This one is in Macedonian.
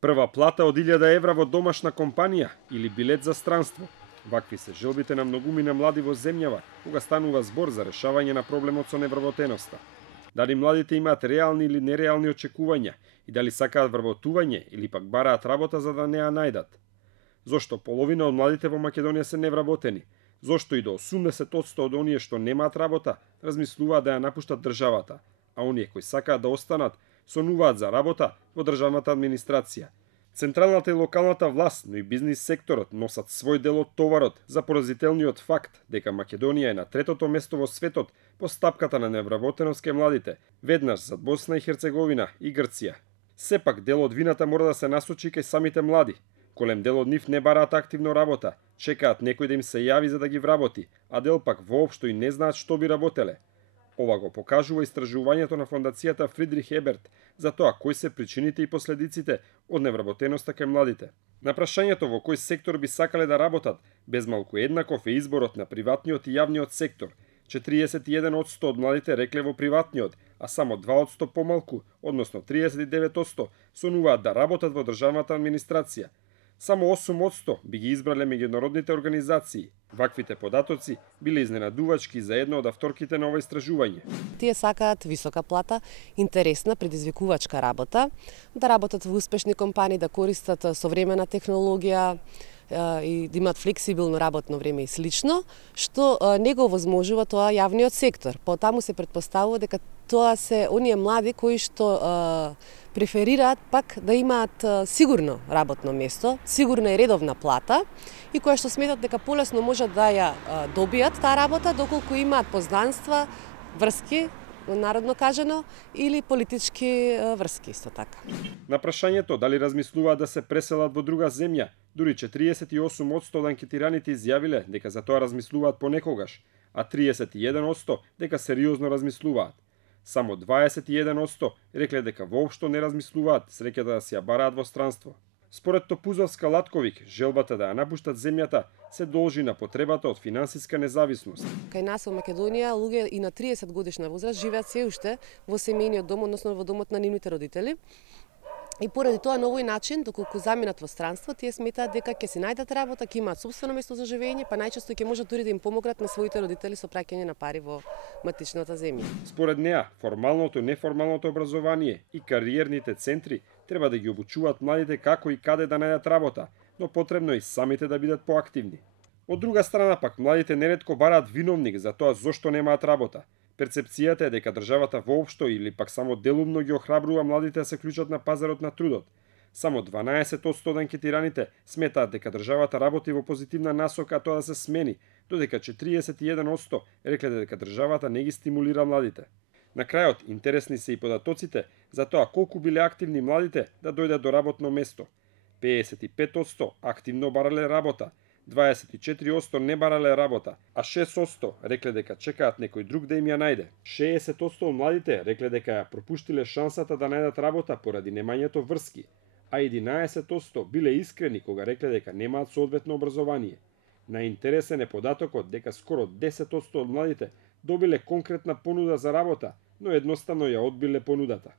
Прва плата од 1000 евра во домашна компанија или билет за странство. Вакви се желбите на многумина млади во земјава, кога станува збор за решавање на проблемот со невработеноста. Дали младите имаат реални или нереални очекувања и дали сакаат вработување или пак бараат работа за да не ја најдат. Зошто половина од младите во Македонија се невработени? Зошто и до 80% од оние што немаат работа размислуваат да ја напуштат државата, а оние кои сакаат да останат сонуваат за работа во државната администрација. Централната и локалната власт, но и бизнис секторот носат свој дел од товарот за поразителниот факт дека Македонија е на третото место во светот по стапката на невработеност кај младите, веднаш зад Босна и Херцеговина и Грција. Сепак дел од вината мора да се насочи кај самите млади. Голем дел од нив не бараат активно работа, чекаат некој да им се јави за да ги вработи, а дел пак воопшто и не знаат што би работеле. Ова го покажува истражувањето на фондацијата Фридрих Еберт за тоа кои се причините и последиците од невработеноста кај младите. На прашањето во кој сектор би сакале да работат, безмалку еднаков е изборот на приватниот и јавниот сектор. 41% од младите рекле во приватниот, а само 2% помалку, односно 39%, сонуваат да работат во државната администрација. Само 8% би ги избрале меѓународните организации. Ваквите податоци биле изненадувачки за една од авторките на ова истражување. Тие сакаат висока плата, интересна, предизвикувачка работа, да работат во успешни компании, да користат современа технологија и да имаат флексибилно работно време и слично, што не го возможува тоа јавниот сектор. Потаму се претпоставува дека тоа се оние млади кои што преферираат пак да имаат сигурно работно место, сигурна и редовна плата и која што сметат дека полесно можат да ја добијат таа работа доколку имаат познанства, врски, народно кажано, или политички врски исто така. На прашањето дали размислуваат да се преселат во друга земја, дури 48% од анкетираните изјавиле дека за тоа размислуваат понекогаш, а 31% дека сериозно размислуваат. Само 21% рекле дека воопшто не размислуваат среќата да си ја бараат во странство. Според Топузовска Латковик, желбата да ја напуштат земјата се должи на потребата од финансиска независност. Кај нас во Македонија луѓе и на 30 годишна возраст живеат се уште во семејниот дом, односно во домот на нивните родители. И поради тоа на овој начин, доколку заминат во странство, тие сметаат дека ќе си најдат работа, ќе имаат сопствено место за живење, па најчесто ќе можат дури да им помогнат на своите родители со праќање на пари во матичната земја. Според неа, формалното и неформалното образование и кариерните центри треба да ги обучуваат младите како и каде да најдат работа, но потребно и самите да бидат поактивни. Од друга страна пак, младите неретко бараат виновник за тоа зошто немаат работа. Перцепцијата е дека државата воопшто или пак само делумно ги охрабрува младите да се клучат на пазарот на трудот. Само 12% од анкетираните сметаат дека државата работи во позитивна насока тоа да се смени, додека 41% рекле дека државата не ги стимулира младите. На крајот, интересни се и податоците за тоа колку биле активни младите да дојдат до работно место. 55% активно барале работа, 24% не барале работа, а 6% рекле дека чекаат некој друг да им ја најде. 60% од младите рекле дека ја пропуштиле шансата да најдат работа поради немањето врски, а 11% биле искрени кога рекле дека немаат соодветно образование. Најинтересен е податокот дека скоро 10% од младите добиле конкретна понуда за работа, но едноставно ја одбиле понудата.